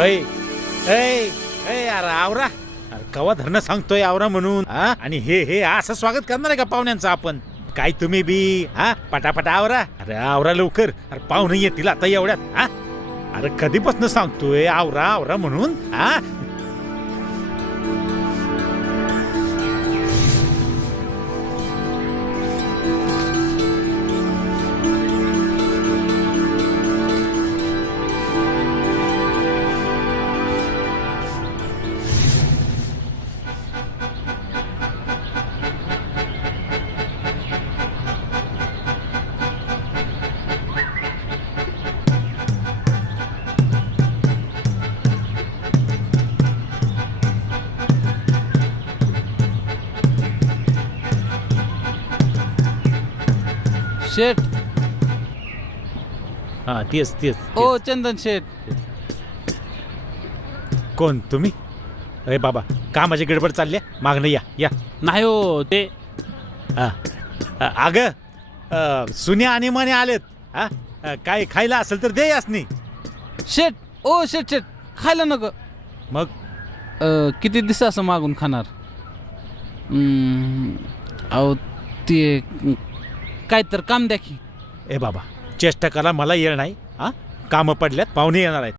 ऐ ऐ ऐ अरे आवरा, अरे कवा धरणं सांगतोय आवरा म्हणून हा? आणि हे असं स्वागत करणार आहे का पाहुण्यांचं आपण? काय तुम्ही बी हा पटापटा आवरा, अरे आवरा लवकर, अरे पाहुणे येतील आता एवढ्यात हा. अरे कधीपासून सांगतोय आवरा आवरा म्हणून हा. शेठ. हा तेच तेच ओ चंदन शेठ. कोण तुम्ही? अरे बाबा कामाची गडबड चालली आहे, मागणं या या. नाही हो ते हा अगं सुन्या आणि मने आलेत हा. काय खायला असेल तर दे यासनी. शेठ. ओ शेठ शेठ खायला नको. मग किती दिवस असं मागून खाणार? अहो ते काय तर काम द्या की. ए बाबा चेष्टा करा, मला येळ नाही हा. कामं पडल्यात, पाहुणे येणार आहेत.